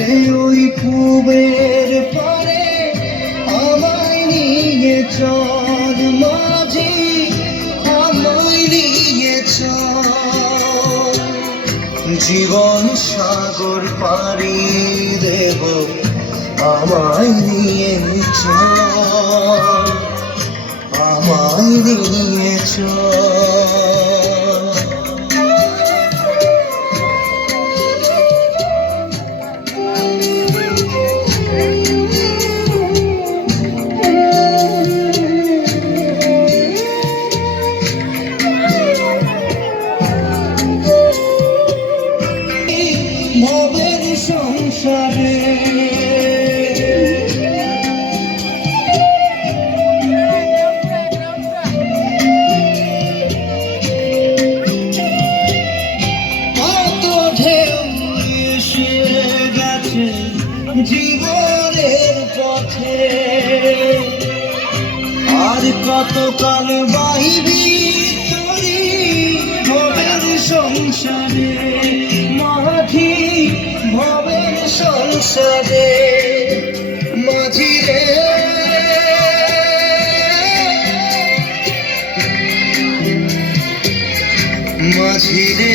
রে ওই পুবের পারে আমায় নিয়ে চল মাঝি, আমায় নিয়ে চল। জীবন সাগর পাড়ি দেব, আমায় নিয়ে চল, আমায় নিয়ে চল। ভবের সংসারে কত ঢেউ এসে গেছে জীবনের পথে, আর কতকাল বাইবি তরি ভবের সংসারে মাঝি, ভবের সংসারে মাঝি রে। মাঝি রে